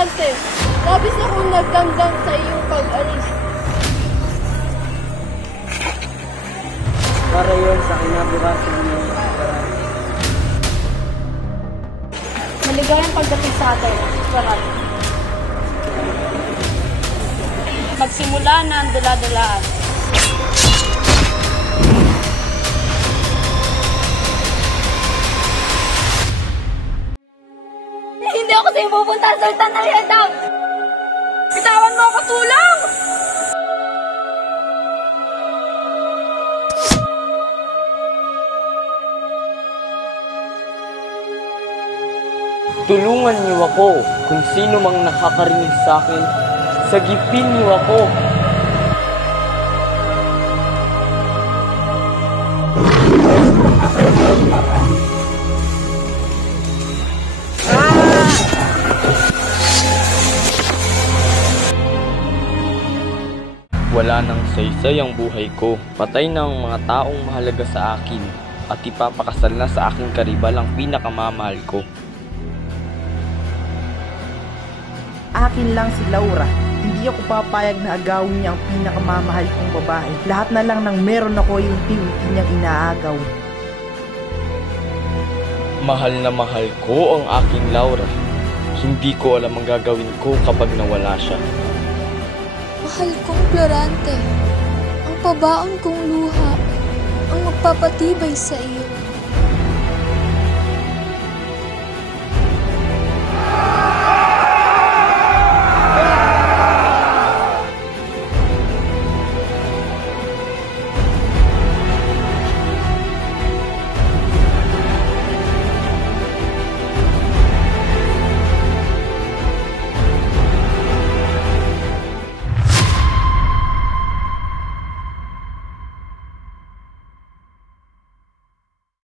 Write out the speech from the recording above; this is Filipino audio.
Florante. Labis akong nagdamdam sa iyong pag-alis. Para yun sa kinabukasan niyo, Florante. Maligayang pagdating sa atin, Florante. Magsimula na ang dala-dalaan. Hindi ako sa'yo pupunta, Sultan Aliadam! Bitawan mo ako, tulong! Tulungan niyo ako kung sino mang nakakarinig sa akin. Sagipin niyo ako. Wala nang saysay ang buhay ko. Patay na ang mga taong mahalaga sa akin at ipapakasal na sa aking karibal ang pinakamamahal ko. Akin lang si Laura. Hindi ako papayag na agawin niya ang pinakamamahal kong babae. Lahat na lang ng meron ako yung unti-unti niyang inaagaw. Mahal na mahal ko ang aking Laura. Hindi ko alam ang gagawin ko kapag nawala siya. Mahal kong Florante, ang pabaon kong luha, ang magpapatibay sa iyo.